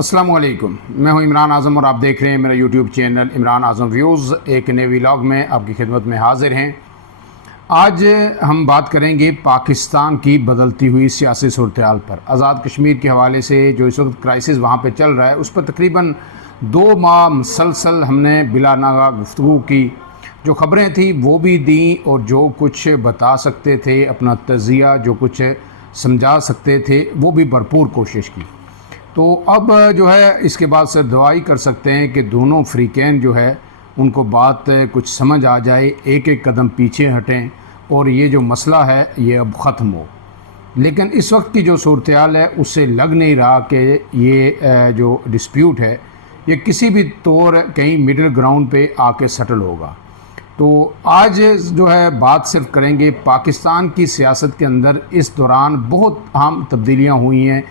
अस्सलाम वालेकुम, मैं हूं इमरान आज़म और आप देख रहे हैं मेरा यूट्यूब चैनल इमरान आज़म व्यूज़। एक नए व्लॉग में आपकी खिदमत में हाज़िर हैं। आज हम बात करेंगे पाकिस्तान की बदलती हुई सियासी सूरत-ए-हाल पर। आज़ाद कश्मीर के हवाले से जो इस वक्त क्राइसिस वहाँ पे चल रहा है, उस पर तकरीबन 2 माह मुसलसल हमने बिला नागा गुफ्तगू की। जो ख़बरें थी वो भी दी और जो कुछ बता सकते थे, अपना तज़िया जो कुछ समझा सकते थे, वो भी भरपूर कोशिश की। तो अब जो है इसके बाद से दुआई कर सकते हैं कि दोनों फ़रीक़ैन जो है उनको बात कुछ समझ आ जाए, एक एक कदम पीछे हटें और ये जो मसला है ये अब ख़त्म हो। लेकिन इस वक्त की जो सूरत-ए-हाल है उससे लग नहीं रहा कि ये जो डिस्प्यूट है ये किसी भी तौर कहीं मिडिल ग्राउंड पे आके सेटल होगा। तो आज जो है बात सिर्फ करेंगे पाकिस्तान की सियासत के अंदर। इस दौरान बहुत अहम तब्दीलियाँ हुई हैं,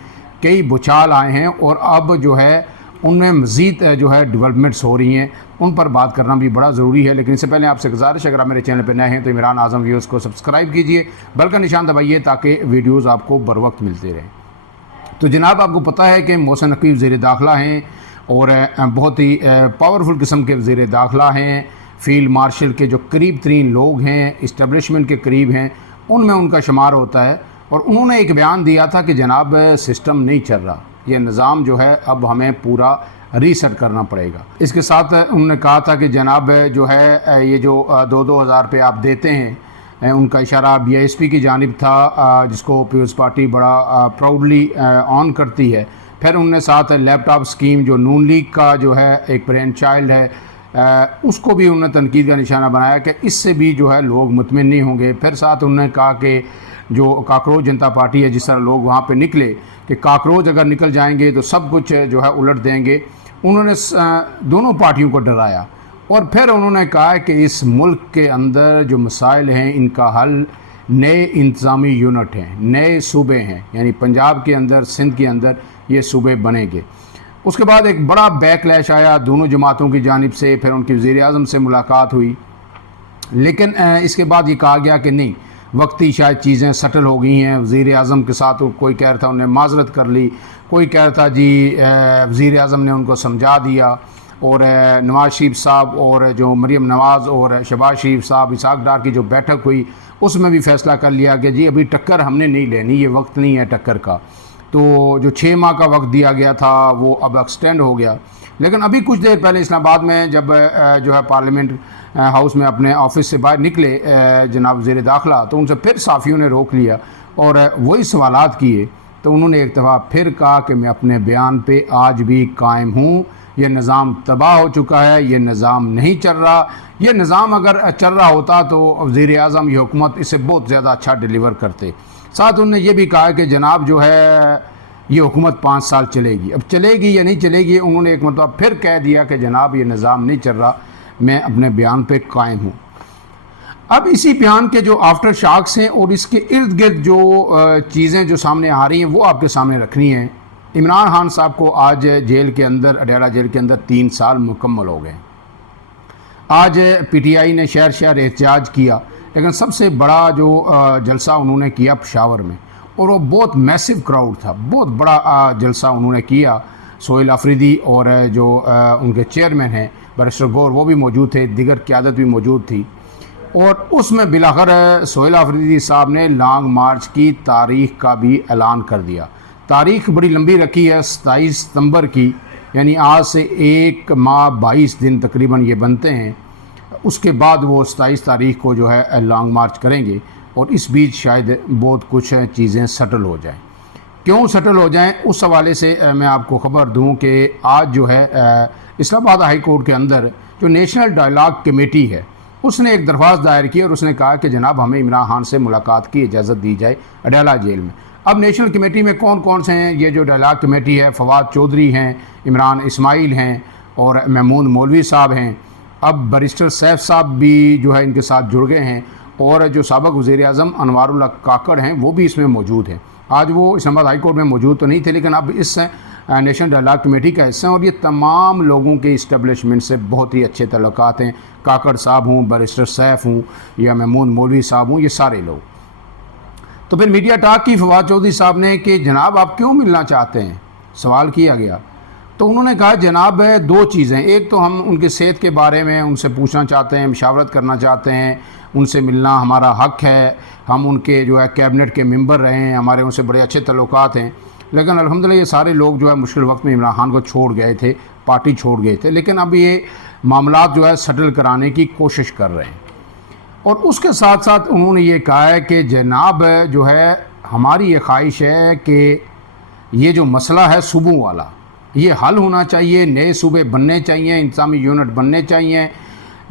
कई भूचाल आए हैं और अब जो है उनमें मज़ीद जो है डेवलपमेंट्स हो रही हैं, उन पर बात करना भी बड़ा ज़रूरी है। लेकिन इससे पहले आपसे गुजारिश, अगर आप मेरे चैनल पर नए हैं तो इमरान आज़म व्यूज़ को सब्सक्राइब कीजिए, बेल का निशान दबाइए ताकि वीडियोज़ आपको बर वक्त मिलते रहें। तो जनाब, आपको पता है कि मोहसिन नकवी वज़ीर दाखिला हैं और बहुत ही पावरफुल किस्म के वज़ीर दाखिला हैं। फील्ड मार्शल के जो करीब तरीन लोग हैं, इस्टेब्लिशमेंट के करीब हैं, उनमें उनका शुमार होता है। और उन्होंने एक बयान दिया था कि जनाब सिस्टम नहीं चल रहा, ये निज़ाम जो है अब हमें पूरा रीसेट करना पड़ेगा। इसके साथ उन्होंने कहा था कि जनाब जो है ये जो 2-2 हज़ार रुपये आप देते हैं, उनका इशारा BISP की जानिब था, जिसको पीपल्स पार्टी बड़ा प्राउडली ऑन करती है। फिर उनने साथ लैपटॉप स्कीम जो नून लीग का जो है एक ब्रेन चाइल्ड है, उसको भी उन्होंने तनकीद का निशाना बनाया कि इससे भी जो है लोग मुतमिन नहीं होंगे। फिर साथ उन्होंने कहा कि जो काकरोच जनता पार्टी है, जिस तरह लोग वहाँ पे निकले कि काकरोच अगर निकल जाएंगे तो सब कुछ जो है उलट देंगे, उन्होंने दोनों पार्टियों को डराया। और फिर उन्होंने कहा कि इस मुल्क के अंदर जो मसाइल हैं इनका हल नए इंतज़ामी यूनिट हैं, नए सूबे हैं, यानी पंजाब के अंदर, सिंध के अंदर ये सूबे बनेंगे। उसके बाद एक बड़ा बैकलैश आया दोनों जमातों की जानिब से। फिर उनकी वज़ीर आज़म से मुलाकात हुई, लेकिन इसके बाद ये कहा गया कि नहीं, वक्ती शायद चीज़ें सेटल हो गई हैं। वज़ीर आज़म के साथ कोई कह रहा था उन्हें माजरत कर ली, कोई कह रहा था जी वज़ीर आज़म ने उनको समझा दिया। और नवाज़ शरीफ साहब और जो मरीम नवाज़ और शहबाज शरीफ साहब, इसहाक डार की जो बैठक हुई, उसमें भी फ़ैसला कर लिया कि जी अभी टक्कर हमने नहीं लेनी, ये वक्त नहीं है टक्कर का। तो जो 6 माह का वक्त दिया गया था वो अब एक्सटेंड हो गया। लेकिन अभी कुछ देर पहले इस्लामाबाद में जब जो है पार्लियामेंट हाउस में अपने ऑफिस से बाहर निकले जनाब वज़ीर दाखिला, तो उनसे फिर साफ़ियों ने रोक लिया और वही सवालात किए। तो उन्होंने एक दफ़ा फिर कहा कि मैं अपने बयान पे आज भी कायम हूँ, ये निज़ाम तबाह हो चुका है, ये निज़ाम नहीं चल रहा। ये निज़ाम अगर चल रहा होता तो वज़ीर आज़म ये हुकूमत इसे बहुत ज़्यादा अच्छा डिलीवर करते। साथ उन्होंने ये भी कहा कि जनाब जो है ये हुकूमत 5 साल चलेगी। अब चलेगी या नहीं चलेगी, उन्होंने एक मतलब फिर कह दिया कि जनाब ये निज़ाम नहीं चल रहा, मैं अपने बयान पे कायम हूँ। अब इसी बयान के जो आफ्टर शॉक्स हैं और इसके इर्द गिर्द जो चीज़ें जो सामने आ रही हैं वो आपके सामने रखनी है। इमरान खान साहब को आज जेल के अंदर, अडयाला जेल के अंदर 3 साल मुकम्मल हो गए। आज PTI ने शहर शहर एहतजाज किया, लेकिन सबसे बड़ा जो जलसा उन्होंने किया पेशावर में, और वो बहुत मैसिव क्राउड था, बहुत बड़ा जलसा उन्होंने किया। सोहेल अफरीदी और जो उनके चेयरमैन हैं बैरिस्टर गौर, वो भी मौजूद थे, दीगर क़यादत भी मौजूद थी। और उसमें बिलाखिर सोहेल अफरीदी साहब ने लॉन्ग मार्च की तारीख़ का भी ऐलान कर दिया। तारीख़ बड़ी लंबी रखी है, 27 सितंबर की, यानी आज से 1 माह 22 दिन तकरीबन ये बनते हैं। उसके बाद वो 27 तारीख़ को जो है लॉन्ग मार्च करेंगे और इस बीच शायद बहुत कुछ चीज़ें सेटल हो जाएं। क्यों सेटल हो जाएं, उस हवाले से मैं आपको ख़बर दूं कि आज जो है इस्लामाबाद हाई कोर्ट के अंदर जो नेशनल डायलॉग कमेटी है, उसने एक दरख्वास्त दायर की और उसने कहा कि जनाब हमें इमरान खान से मुलाकात की इजाज़त दी जाए अडयाला जेल में। अब नेशनल कमेटी में कौन कौन से हैं? ये जो डायलॉग कमेटी है, फवाद चौधरी हैं, इमरान इस्माइल हैं और महमूद मौलवी साहब हैं। अब बैरिस्टर सैफ साहब भी जो है इनके साथ जुड़ गए हैं और जो साबिक़ वज़ीर आज़म अनवारुल्लाह काकड़ हैं वो भी इसमें मौजूद हैं। आज वो इस्लामाबाद हाई कोर्ट में मौजूद तो नहीं थे, लेकिन अब इस नेशनल डायलॉग कमेटी का हिस्सा हैं और ये तमाम लोगों के इस्टेब्लिशमेंट से बहुत ही अच्छे तल्लुकात हैं। काकड़ साहब हों, बैरिस्टर सैफ हों या महमूद मौलवी साहब हों, ये सारे लोग। तो फिर मीडिया टॉक की फवाद चौधरी साहब ने कि जनाब आप क्यों मिलना चाहते हैं, सवाल किया गया। तो उन्होंने कहा जनाब दो चीज़ें, एक तो हम उनकी सेहत के बारे में उनसे पूछना चाहते हैं, मशावरत करना चाहते हैं, उनसे मिलना हमारा हक़ है, हम उनके जो है कैबिनेट के मेंबर रहे हैं, हमारे उनसे बड़े अच्छे तल्लुकात हैं। लेकिन अल्हम्दुलिल्लाह ये सारे लोग जो है मुश्किल वक्त में इमरान खान को छोड़ गए थे, पार्टी छोड़ गए थे, लेकिन अब ये मामलात जो है सेटल कराने की कोशिश कर रहे हैं। और उसके साथ साथ उन्होंने ये कहा है कि जनाब जो है हमारी ये ख्वाहिश है कि ये जो मसला है सूबों वाला ये हल होना चाहिए, नए सूबे बनने चाहिए, इंतज़ामी यूनिट बनने चाहिए,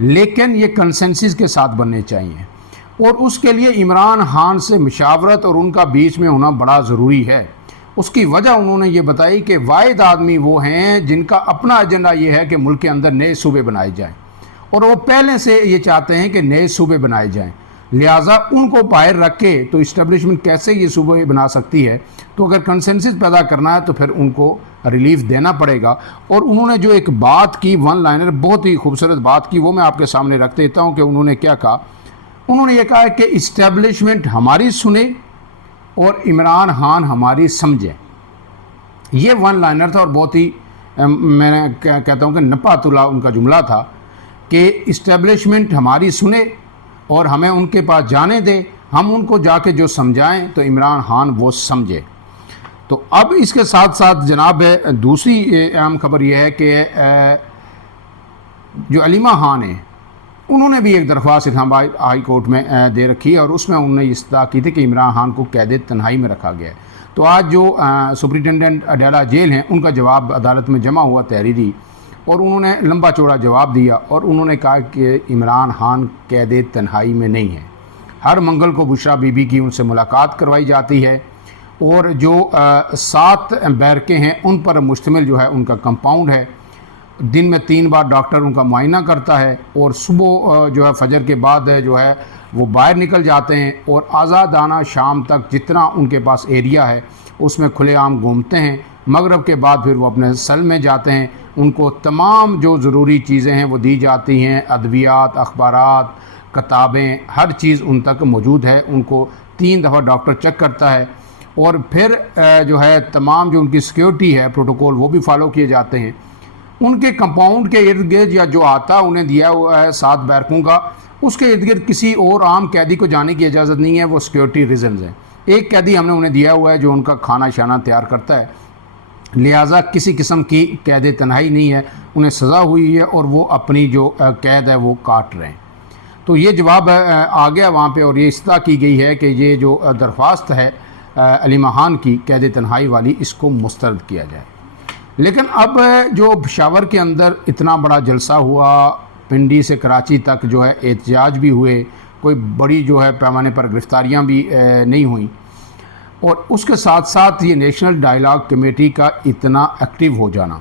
लेकिन ये कंसेंसस के साथ बनने चाहिए। और उसके लिए इमरान खान से मशावरत और उनका बीच में होना बड़ा ज़रूरी है। उसकी वजह उन्होंने ये बताई कि वाहिद आदमी वो हैं जिनका अपना एजेंडा ये है कि मुल्क के अंदर नए सूबे बनाए जाएँ, और वो पहले से ये चाहते हैं कि नए सूबे बनाए जाएँ। लिहाजा उनको बाहर रख के तो इस्टेब्लिशमेंट कैसे ये सूबे बना सकती है, तो अगर कंसेंसस पैदा करना है तो फिर उनको रिलीफ देना पड़ेगा। और उन्होंने जो एक बात की, वन लाइनर बहुत ही खूबसूरत बात की, वो मैं आपके सामने रख देता हूँ कि उन्होंने क्या कहा। उन्होंने ये कहा कि इस्टेब्लिशमेंट हमारी सुने और इमरान खान हमारी समझे। ये वन लाइनर था और बहुत ही मैं कहता हूँ कि नपातुला उनका जुमला था कि इस्टेब्लिशमेंट हमारी सुने और हमें उनके पास जाने दे, हम उनको जाके जो समझाएं तो इमरान खान वो समझे। तो अब इसके साथ साथ जनाब दूसरी अहम खबर यह है कि जो अलीमा खान है उन्होंने भी एक दरख्वास्त इस्लामाबाद हाई कोर्ट में दे रखी है, और उसमें उन्होंने इस्तदा की थी कि इमरान खान को कैद तन्हाई में रखा गया है। तो आज जो सुप्रिटेंडेंट अडाला जेल हैं उनका जवाब अदालत में जमा हुआ तहरीरी, और उन्होंने लंबा चौड़ा जवाब दिया और उन्होंने कहा कि इमरान खान कैद तन्हाई में नहीं है। हर मंगल को बुशरा बीबी की उनसे मुलाकात करवाई जाती है, और जो 7 बैरकें हैं उन पर मुश्तमिल जो है उनका कंपाउंड है। दिन में 3 बार डॉक्टर उनका मुआयना करता है, और सुबह जो है फजर के बाद जो है वो बाहर निकल जाते हैं, और आज़ादाना शाम तक जितना उनके पास एरिया है उसमें खुलेआम घूमते हैं। मगरब के बाद फिर वो अपने सेल में जाते हैं, उनको तमाम जो ज़रूरी चीज़ें हैं वो दी जाती हैं, अद्वियात, अखबारात, किताबें, हर चीज़ उन तक मौजूद है। उनको 3 दफ़ा डॉक्टर चेक करता है, और फिर जो है तमाम जो उनकी सिक्योरिटी है प्रोटोकॉल वो भी फॉलो किए जाते हैं। उनके कंपाउंड के इर्द गिर्द या जो आता उन्हें दिया हुआ है 7 बैरकों का, उसके इर्द गिर्द किसी और आम कैदी को जाने की इजाज़त नहीं है, वो सिक्योरिटी रीज़न्स हैं। एक कैदी हमने उन्हें दिया हुआ है जो उनका खाना शाना तैयार करता है, लिहाजा किसी किस्म की कैद तन्हाई नहीं है, उन्हें सज़ा हुई है और वो अपनी जो कैद है वो काट रहे हैं। तो ये जवाब आ गया वहाँ पे, और ये इस्तदा की गई है कि ये जो दरख्वास्त है अलीमा खान की कैद तन्हाई वाली, इसको मुस्तरद किया जाए। लेकिन अब जो पेशावर के अंदर इतना बड़ा जलसा हुआ, पिंडी से कराची तक जो है एहतजाज भी हुए, कोई बड़ी जो है पैमाने पर गिरफ्तारियाँ भी नहीं हुई, और उसके साथ साथ ये नेशनल डायलॉग कमेटी का इतना एक्टिव हो जाना,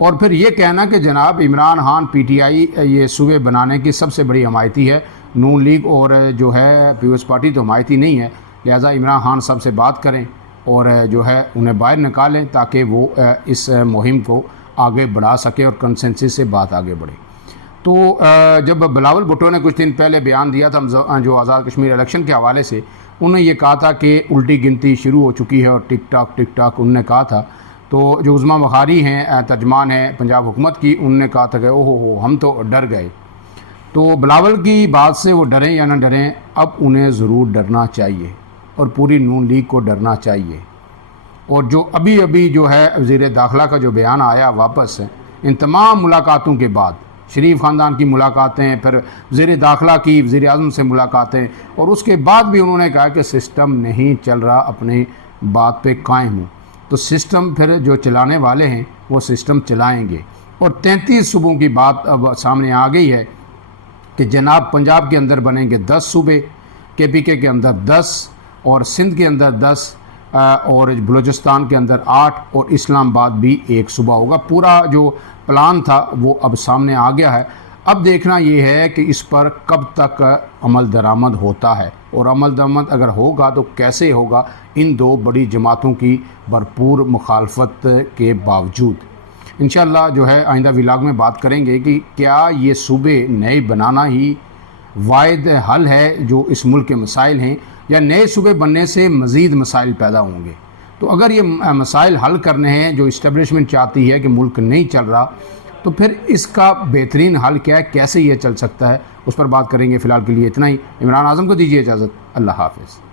और फिर ये कहना कि जनाब इमरान खान पीटीआई ये सूबे बनाने की सबसे बड़ी हमायती है, नून लीग और जो है पीपल्स पार्टी तो हमायती नहीं है, लिहाजा इमरान खान साहब से बात करें और जो है उन्हें बाहर निकालें ताकि वो इस मुहिम को आगे बढ़ा सके और कंसेंसस से बात आगे बढ़े। तो जब बिलावल भुट्टो ने कुछ दिन पहले बयान दिया था जो आज़ाद कश्मीर इलेक्शन के हवाले से, उन्होंने ये कहा था कि उल्टी गिनती शुरू हो चुकी है और टिक टाक उन्होंने कहा था। तो जो उज़मा बुखारी हैं, तर्जमान हैं पंजाब हुकूमत की, उन्होंने कहा था कि ओहो हम तो डर गए। तो बिलावल की बात से वो डरें या ना डरें, अब उन्हें ज़रूर डरना चाहिए और पूरी नून लीग को डरना चाहिए। और जो अभी अभी जो है वज़ीर दाखिला का जो बयान आया वापस है, इन तमाम मुलाकातों के बाद, शरीफ ख़ानदान की मुलाकातें, फिर वज़ीर दाखिला की वज़ीर आज़म से मुलाकातें, और उसके बाद भी उन्होंने कहा कि सिस्टम नहीं चल रहा, अपने बात पे कायम हो। तो सिस्टम फिर जो चलाने वाले हैं वो सिस्टम चलाएंगे। और 33 सूबों की बात अब सामने आ गई है कि जनाब पंजाब के अंदर बनेंगे 10 सूबे, KPK के अंदर 10, और सिंध के अंदर 10, और बलूचिस्तान के अंदर 8, और इस्लामाबाद भी 1 सूबा होगा। पूरा जो प्लान था वो अब सामने आ गया है। अब देखना ये है कि इस पर कब तक अमल दरामद होता है, और अमल दरामद अगर होगा तो कैसे होगा, इन 2 बड़ी जमातों की भरपूर मुखालफत के बावजूद। इंशाअल्लाह जो है आइंदा व्लॉग में बात करेंगे कि क्या ये सूबे नए बनाना ही वाहिद हल है जो इस मुल्क के मसाइल हैं, या नए सूबे बनने से मज़ीद मसाइल पैदा होंगे। तो अगर ये मसाइल हल करने हैं जो इस्टेब्लिशमेंट चाहती है कि मुल्क नहीं चल रहा, तो फिर इसका बेहतरीन हल क्या है, कैसे ये चल सकता है, उस पर बात करेंगे। फ़िलहाल के लिए इतना ही। इमरान आज़म को दीजिए इजाज़त। अल्लाह हाफ़िज़।